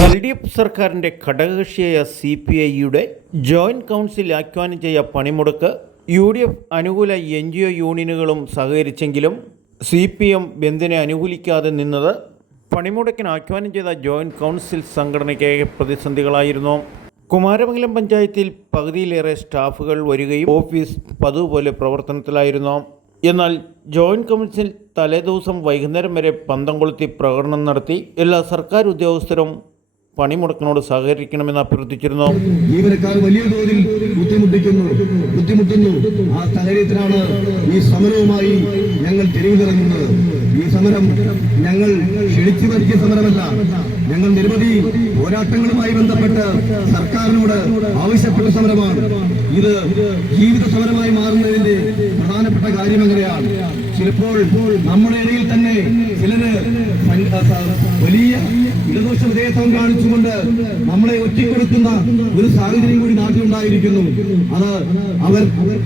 LDF സർക്കാരിൻ്റെ ഘടകകക്ഷിയായ CPI-യുടെ joint council ആഹ്വാനം ചെയ്ത പണിമുടക്ക് UDF അനുകൂല NGO യൂണിയനുകളും സഹകരിച്ചെങ്കിലും CPM ബന്ദിനെ അനുകൂലിക്കാതെ നിന്നത് പണിമുടക്കിന് ആഹ്വാനം ചെയ്ത ജോയിന്റ് കൗൺസിൽ സംഘടനയ്ക്ക് പ്രതിസന്ധികളായിരുന്നു. കുമാരമംഗലം പഞ്ചായത്തിൽ പകുതിയിലേറെ സ്റ്റാഫുകൾ വരികയും ഓഫീസ് പതിവുപോലെ പ്രവർത്തനത്തിലായിരുന്നു. എന്നാൽ ജോയിന്റ് കൗൺസിൽ തലേദിവസം വൈകുന്നേരം വരെ പന്തം കൊളുത്തി പ്രകടനം നടത്തി എല്ലാ സർക്കാർ ഉദ്യോഗസ്ഥരും പണിമുടക്കിനോട് സഹകരിക്കണമെന്ന് അഭ്യർത്ഥിച്ചിരുന്നു. ജീവനക്കാർ വലിയ തോതിൽ ബുദ്ധിമുട്ടുന്നു. ആ സാഹചര്യത്തിലാണ് ഈ സമരവുമായി ഞങ്ങൾ തെരുവിലിറങ്ങുന്നത്. ഈ സമരം ഞങ്ങൾ ക്ഷണിച്ചു വരുത്തിയ സമരമല്ല. ഞങ്ങൾ നിരവധി പോരാട്ടങ്ങളുമായി ബന്ധപ്പെട്ട് സർക്കാരിനോട് ആവശ്യപ്പെട്ട സമരമാണ്. ഇത് ജീവിത സമരമായി മാറുന്നതിന്റെ പ്രധാനപ്പെട്ട കാര്യം എങ്ങനെയാണ്? ചിലപ്പോൾ നമ്മുടെ ഇടയിൽ തന്നെ ചിലര് വലിയ ഇടതുപക്ഷ വിധേയത്വം കാണിച്ചുകൊണ്ട് നമ്മളെ ഒറ്റപ്പെടുത്തുന്ന ഒരു സാഹചര്യം കൂടി നാട്ടിലുണ്ടായിരിക്കുന്നു. അത്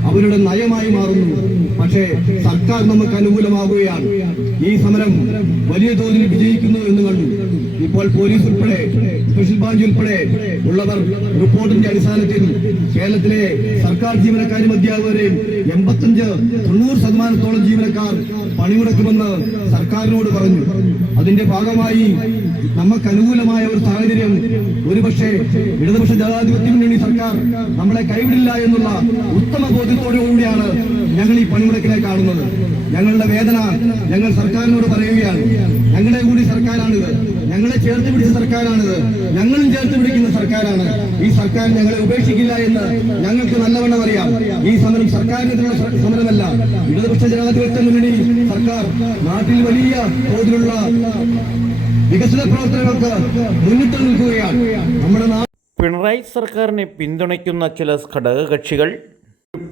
അവരുടെ നയമായി മാറുന്നു. പക്ഷേ സർക്കാർ നമുക്ക് അനുകൂലമാവുകയാണ്. ഈ സമരം വലിയ തോതിൽ വിജയിക്കുന്നു എന്ന് കണ്ടു. ഇപ്പോൾ പോലീസ് ഉൾപ്പെടെ സ്പെഷ്യൽ ബ്രാഞ്ച് ഉൾപ്പെടെ ഉള്ളവർ റിപ്പോർട്ടിന്റെ അടിസ്ഥാനത്തിൽ കേരളത്തിലെ സർക്കാർ ജീവനക്കാരും അധ്യാപകരെയും 85-90% ജീവനക്കാർ പണിമുടക്കുമെന്ന് സർക്കാരിനോട് പറഞ്ഞു. അതിന്റെ ഭാഗമായി നമുക്ക് അനുകൂലമായ ഒരു സാഹചര്യം ഒരുപക്ഷെ ഇടതുപക്ഷ ജനാധിപത്യ മുന്നണി സർക്കാർ നമ്മളെ കൈവിടില്ല എന്നുള്ള ഉത്തമ ബോധ്യത്തോടുകൂടിയാണ് ഞങ്ങൾ ഈ പണിമുടക്കിനെ കാണുന്നത്. ഞങ്ങളുടെ വേദന ഞങ്ങൾ സർക്കാരിനോട് പറയുകയാണ്. ഞങ്ങളുടെ കൂടി സർക്കാരാണിത്, ഞങ്ങളെ ചേർത്ത് പിടിച്ച സർക്കാരാണിത്, ഞങ്ങളും ചേർത്ത് പിടിക്കുന്ന സർക്കാരാണ്. ഈ സർക്കാർ ഞങ്ങളെ ഉപേക്ഷിക്കില്ല എന്ന് ഞങ്ങൾക്ക് നല്ലവണ്ണം അറിയാം. ഈ സമരം സർക്കാരിനെതിരുള്ള സമരമല്ല. ഇടതുപക്ഷ ജനാധിപത്യ മുന്നണി സർക്കാർ നാട്ടിൽ വലിയ തോതിലുള്ള വികസന പ്രവർത്തനങ്ങൾക്ക് മുന്നിട്ട് നിൽക്കുകയാണ്. നമ്മുടെ പിണറായി സർക്കാരിനെ പിന്തുണയ്ക്കുന്ന ചില ഘടകകക്ഷികൾ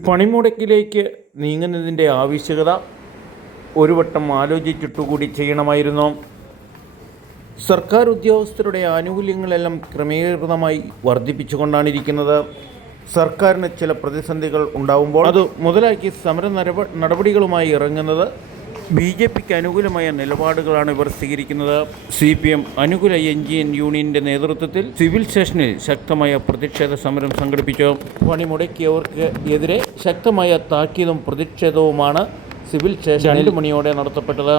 പണിമുടക്കിലേക്ക് നീങ്ങുന്നതിൻ്റെ ആവശ്യകത ഒരു വട്ടം ആലോചിച്ചിട്ടുകൂടി ചെയ്യണമായിരുന്നു. സർക്കാർ ഉദ്യോഗസ്ഥരുടെ ആനുകൂല്യങ്ങളെല്ലാം ക്രമീകൃതമായി വർദ്ധിപ്പിച്ചുകൊണ്ടാണിരിക്കുന്നത്. സർക്കാരിന് ചില പ്രതിസന്ധികൾ ഉണ്ടാവുമ്പോൾ അത് മുതലാക്കി സമര നടപടികളുമായി ഇറങ്ങുന്നത് BJPക്ക് അനുകൂലമായ നിലപാടുകളാണ് ഇവർ സ്വീകരിക്കുന്നത്. CPM അനുകൂല NGO യൂണിയന്റെ നേതൃത്വത്തിൽ സിവിൽ സ്റ്റേഷനിൽ ശക്തമായ പ്രതിഷേധ സമരം സംഘടിപ്പിച്ചു. പണിമുടക്കിയവർക്ക് എതിരെ ശക്തമായ താക്കീതും പ്രതിഷേധവുമാണ് സിവിൽ സ്റ്റേഷൻ 2 മണിയോടെ നടത്തപ്പെട്ടത്.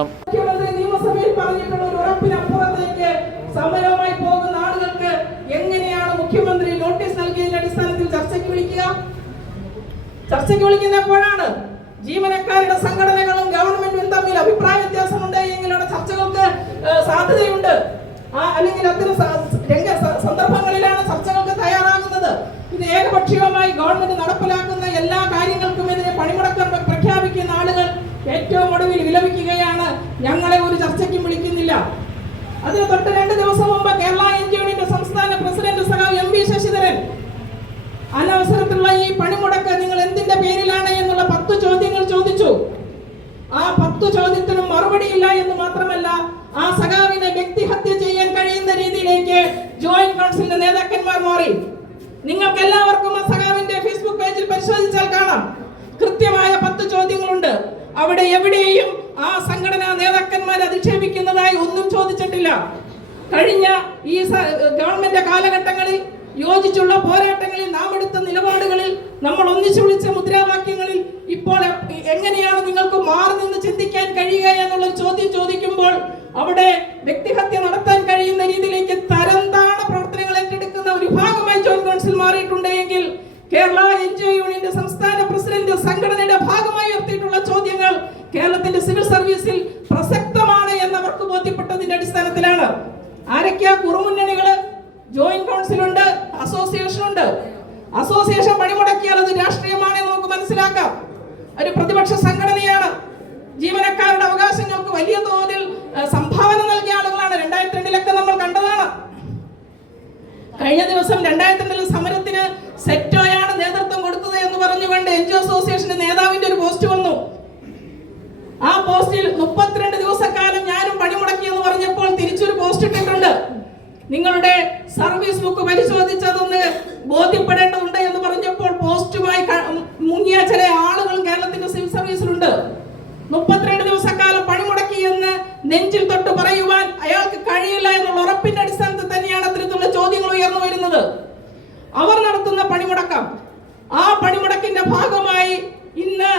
സമരവുമായി പോകുന്ന ആളുകൾക്ക് എങ്ങനെയാണ് മുഖ്യമന്ത്രി നോട്ടീസ് നൽകിയതിന്റെ അടിസ്ഥാനത്തിൽ ചർച്ചയ്ക്ക് വിളിക്കുന്നപ്പോഴാണ് ജീവനക്കാരുടെ സംഘടനകളും ഗവൺമെന്റും തമ്മിൽ അഭിപ്രായ വ്യത്യാസമുണ്ട് എങ്കിൽ അവിടെ ചർച്ചകൾക്ക് സാധ്യതയുണ്ട്. അല്ലെങ്കിൽ അത്തരം സന്ദർഭങ്ങളിലാണ് ചർച്ചകൾക്ക് തയ്യാറാകുന്നത്. ഇത് ഏകപക്ഷീയമായി ഗവൺമെന്റ് നടപ്പിലാക്കുന്ന എല്ലാ കാര്യങ്ങൾക്കുമെതിരെ പണിമുടക്കം പ്രഖ്യാപിക്കുന്ന ആളുകൾ ഏറ്റവും ഒടുവിൽ വിലപിക്കുകയാണ്. ഞങ്ങളെ ഒരു ചർച്ചയ്ക്കും വിളിക്കുന്നില്ല. അതിന് തൊട്ട് 2 ദിവസം മുമ്പ് കേരള NGO സംസ്ഥാന പ്രസിഡന്റ് സഖാവ് MV ശശിധരൻ അനവസരത്തിലുള്ള ഈ പണിമുടക്ക് നിങ്ങൾ എന്തിന്റെ പേരിലാണ് എന്നുള്ള 10 ചോദ്യങ്ങൾ ചോദിച്ചു. ആ 10 ചോദ്യത്തിനും മറുപടിയില്ല എന്ന് മാത്രമല്ല, ആ സഖാവിനെ വ്യക്തിഹത്യ ചെയ്യാൻ കഴിയുന്ന രീതിയിലേക്ക് ജോയിന്റ് കൗൺസിലിന്റെ നേതാക്കന്മാർ മാറി. നിങ്ങൾക്ക് എല്ലാവർക്കും ആ സഖാവിന്റെ ഫേസ്ബുക്ക് പേജിൽ പരിശോധിച്ചാൽ കാണാം. കൃത്യമായ 10 ചോദ്യങ്ങളുണ്ട്. അവിടെ എവിടെയും ആ സംഘടനാ നേതാക്കന്മാരെ അധിക്ഷേപിക്കുന്നതായി ഒന്നും ചോദിച്ചിട്ടില്ല. കഴിഞ്ഞ ഈ ഗവൺമെന്റ് കാലഘട്ടങ്ങളിൽ യോജിച്ചുള്ള പോരാട്ടങ്ങളിൽ നാം എടുത്ത നിലപാടുകളിൽ നമ്മൾ ഒന്നിച്ചു വിളിച്ച മുദ്രാവാക്യങ്ങളിൽ ഇപ്പോൾ എങ്ങനെയാണ് നിങ്ങൾക്ക് മാറി നിന്ന് ചിന്തിക്കാൻ കഴിയുക എന്നുള്ള ചോദ്യം ചോദിക്കുമ്പോൾ അവിടെ വ്യക്തിഹത്യ നടത്താൻ കഴിയുന്ന രീതിയിലേക്ക് തരംതാണ പ്രവർത്തനങ്ങൾ ഏറ്റെടുക്കുന്ന ഒരു വിഭാഗമായി ജോയിന്റ് കൗൺസിൽ മാറിയിട്ടുണ്ടെങ്കിൽ കേരള NGO യൂണിയന്റെ സംസ്ഥാന പ്രസിഡന്റ് സംഘടനയുടെ ഭാഗമായി ഉയർത്തിയിട്ടുള്ള ചോദ്യങ്ങൾ കേരളത്തിന്റെ സിവിൽ സർവീസിൽ പ്രസക്തമാണ് എന്നവർക്ക് ബോധ്യപ്പെട്ടതിന്റെ അടിസ്ഥാനത്തിലാണ്. ആരൊക്കെയാ കുറുമുന്നണികള്? ജോയിന്റ് കൗൺസിലുണ്ട്, അസോസിയേഷനുണ്ട്. അസോസിയേഷൻ പണിമുടക്കിയാൽ അത് രാഷ്ട്രീയമാണെന്ന് നമുക്ക് മനസ്സിലാക്കാം. ഒരു പ്രതിപക്ഷ സംഘടനയാണ്. ജീവനക്കാരുടെ അവകാശങ്ങൾക്ക് വലിയ തോതിൽ സംഭാവന നൽകിയ ആളുകളാണ്. 2002 നമ്മൾ കണ്ടതാണ്. കഴിഞ്ഞ ദിവസം 2002 സമരത്തിന് സെറ്റോയാണ് നേതൃത്വം കൊടുത്തത് എന്ന് പറഞ്ഞുകൊണ്ട് NGO അസോസിയേഷന്റെ നേതാവിന്റെ ഒരു പോസ്റ്റ് വന്നു. ആ പോസ്റ്റിൽ 32 ദിവസക്കാലം ഞാനും പണിമുടക്കി എന്ന് പറഞ്ഞപ്പോൾ തിരിച്ചൊരു പോസ്റ്റ് ഇട്ടിട്ടുണ്ട്. നിങ്ങളുടെ സർവീസ് ബുക്ക് പരിശോധിച്ചതൊന്ന് ബോധ്യപ്പെടേണ്ടതുണ്ട് എന്ന് പറഞ്ഞപ്പോൾ പോസ്റ്റുമായി മുങ്ങിയ ചില ആളുകൾ കേരളത്തിന്റെ സിവിൽ സർവീസിലുണ്ട്. 32 ദിവസക്കാലം പണിമുടക്കി എന്ന് നെഞ്ചിൽ തൊട്ട് പറയുവാൻ അയാൾക്ക് കഴിയില്ല എന്നുള്ള ഉറപ്പിന്റെ അടിസ്ഥാനത്തിൽ തന്നെയാണ് അത്തരത്തിൽ ചോദ്യങ്ങൾ ഉയർന്നു വരുന്നത്. അവർ നടത്തുന്ന പണിമുടക്കം, ആ പണിമുടക്കിന്റെ ഭാഗമായി ഇന്ന്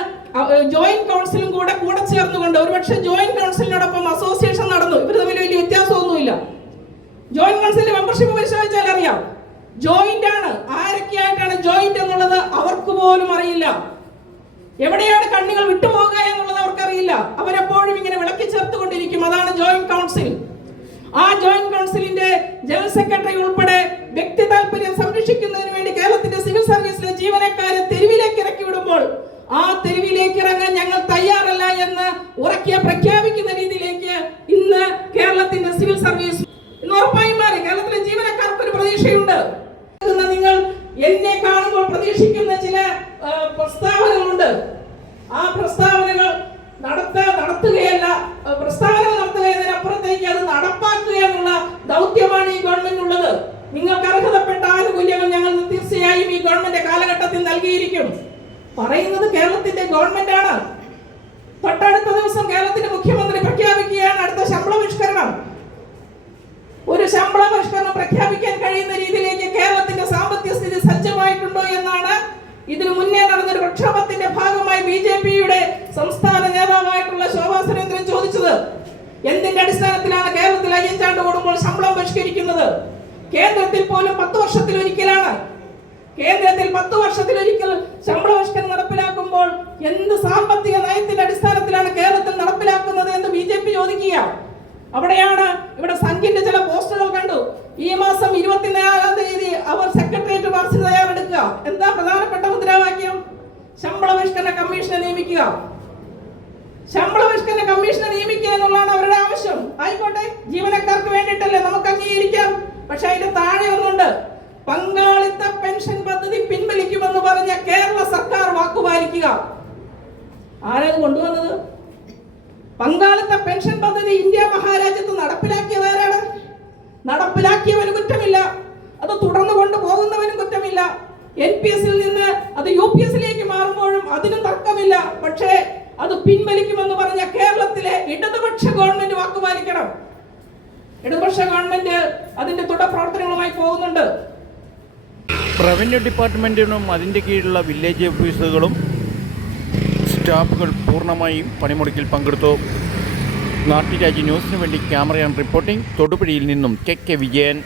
ജോയിന്റ് കൗൺസിലും കൂടെ ചേർന്നുകൊണ്ട്, ഒരുപക്ഷെ ജോയിന്റ് കൗൺസിലിനോടൊപ്പം അസോസിയേഷൻ നടന്നു. ഇവർ തമ്മിൽ വലിയ വ്യത്യാസമൊന്നുമില്ല. ജോയിന്റ് കൗൺസിലിന്റെ മെമ്പർഷിപ്പ് പരിശോധിച്ചാൽ അറിയാം, ജോയിന്റ് ആണ്. ആരൊക്കെയായിട്ടാണ് ജോയിന്റ് എന്നുള്ളത് അവർക്ക് പോലും അറിയില്ല. എവിടെയാണ് കണ്ണികൾ വിട്ടുപോകുക എന്നുള്ളത് അവർക്കറിയില്ല. അവരെപ്പോഴും ഇങ്ങനെ വിളക്കി ചേർത്തുകൊണ്ടിരിക്കും. അതാണ് ജോയിന്റ് കൗൺസിൽ. ആ ജോയിന്റ് കൗൺസിലിന്റെ ജനറൽ സെക്രട്ടറി ഉൾപ്പെടെ വ്യക്തി താല്പര്യം സംരക്ഷിക്കുന്നതിന് വേണ്ടി കേരളത്തിന്റെ സിവിൽ സർവീസിലെ ജീവനക്കാരെ തെരുവിലേക്ക് ഇറക്കി വിടുമ്പോൾ ആ തെരുവിലേക്ക് ഇറങ്ങാൻ ഞങ്ങൾ തയ്യാറല്ല എന്ന് പ്രഖ്യാപിക്കുന്ന രീതിയിലേക്ക് ഇന്ന് കേരളത്തിന്റെ സിവിൽ സർവീസ് ഇന്ന് ഉറപ്പായും മാറി. കേരളത്തിലെ ജീവനക്കാർക്ക് ഒരു പ്രതീക്ഷയുണ്ട്. നിങ്ങൾ എന്നെ കാണുമ്പോൾ പ്രതീക്ഷിക്കുന്ന ചില പ്രസ്താവനകളുണ്ട്. ആ പ്രസ്താവനകൾ നടത്തുകയതിനപ്പുറത്തേക്ക് അത് നടപ്പാക്കുക എന്നുള്ള ദൗത്യമാണ് ഈ ഗവൺമെന്റ് ഉള്ളത്. നിങ്ങൾക്ക് അർഹതപ്പെട്ട ആനുകൂല്യങ്ങൾ ഞങ്ങൾ തീർച്ചയായും ഈ ഗവൺമെന്റ് കാലഘട്ടത്തിൽ നൽകിയിരിക്കും. പറയുന്നത് കേരളത്തിന്റെ ഗവൺമെന്റ് ആണ്. തൊട്ടടുത്ത ദിവസം കേരളത്തിന്റെ മുഖ്യമന്ത്രി പ്രഖ്യാപിക്കുകയാണ് അടുത്ത ശമ്പള പരിഷ്കരണം. ഒരു ശമ്പള പരിഷ്കരണം പ്രഖ്യാപിക്കാൻ കഴിയുന്ന രീതിയിലേക്ക് കേരളത്തിന്റെ സാമ്പത്തിക സ്ഥിതി സജ്ജമായിട്ടുണ്ടോ എന്നാണ് ഇതിനു മുന്നേ നടന്നൊരു പ്രക്ഷോഭത്തിന്റെ ഭാഗമായി BJPയുടെ സംസ്ഥാന നേതാവായിട്ടുള്ള ശോഭാ സുരേന്ദ്രൻ ചോദിച്ചത്. എന്തിന്റെ അടിസ്ഥാനത്തിലാണ് കേരളത്തിൽ അയ്യഞ്ചാണ്ട് കൂടുമ്പോൾ ശമ്പളം പരിഷ്കരിക്കുന്നത്? കേന്ദ്രത്തിൽ പോലും 10 വർഷത്തിലൊരിക്കലാണ്. കേന്ദ്രത്തിൽ 10 വർഷത്തിലൊരിക്കൽ ശമ്പള പരിഷ്കരണം നടപ്പിലാക്കുമ്പോൾ എന്ത് സാമ്പത്തിക നയത്തിന്റെ അടിസ്ഥാനത്തിലാണ് കേരളത്തിൽ നടപ്പിലാക്കുന്നത് എന്ന് BJP ചോദിക്കുക. അവിടെയാണ് ഇവിടെ സംഘിന്റെ ചില പോസ്റ്ററുകൾ കണ്ടു. ഈ മാസം 24-ാം തീയതി അവർ സെക്രട്ടേറിയറ്റ് മാർച്ചിന് തയ്യാറെടുക്കുക. എന്താ പ്രധാനപ്പെട്ട മുദ്രാവാക്യം? ശമ്പള പരിഷ്കരണ കമ്മീഷനെ നിയമിക്കുക. ശമ്പള പരിഷ്കരണ കമ്മീഷനെ നിയമിക്കുക എന്നുള്ളതാണ് അവരുടെ ആവശ്യം. ആയിക്കോട്ടെ, ജീവനക്കാർക്ക് വേണ്ടിയിട്ടല്ലേ, നമുക്ക് അംഗീകരിക്കാം. പക്ഷെ അതിന്റെ താഴെ ഒന്നുണ്ട്. പങ്കാളിത്ത പെൻഷൻ പദ്ധതി പിൻവലിക്കുമെന്ന് പറഞ്ഞ കേരള സർക്കാർ വാക്കുപാലിക്കുക. ആരാണ് കൊണ്ടുവന്നത്? പങ്കാളിത്ത പെൻഷൻ പദ്ധതി ഇന്ത്യ മഹാരാജ്യത്ത് നടപ്പിലാക്കിയതാരാണ്? നടപ്പിലാക്കിയവന് കുറ്റമില്ല, അത് തുടർന്നു കൊണ്ടുപോകുന്നവനും കുറ്റമില്ല. NPS-ൽ നിന്ന് അത് UPS-ലേക്ക് മാറുമ്പോഴും അതിനും തർക്കമില്ല. പക്ഷേ അത് പിൻവലിക്കുമെന്ന് പറഞ്ഞ കേരളത്തിലെ ഇടതുപക്ഷ ഗവൺമെന്റ് വാക്കുപാലിക്കണം. ഇടതുപക്ഷ ഗവൺമെന്റ് അതിന്റെ തുടർ പ്രവർത്തനങ്ങളുമായി പോകുന്നുണ്ട്. റവന്യൂ ഡിപ്പാർട്ട്മെൻറ്റിനും അതിൻ്റെ കീഴിലുള്ള വില്ലേജ് ഓഫീസുകളും സ്റ്റാഫുകൾ പൂർണ്ണമായും പണിമുടക്കിൽ പങ്കെടുത്തു. നാട്ടുരാജ്യ ന്യൂസിനു വേണ്ടി ക്യാമറയാൻ റിപ്പോർട്ടിംഗ് തൊടുപുഴയിൽ നിന്നും KK വിജയൻ.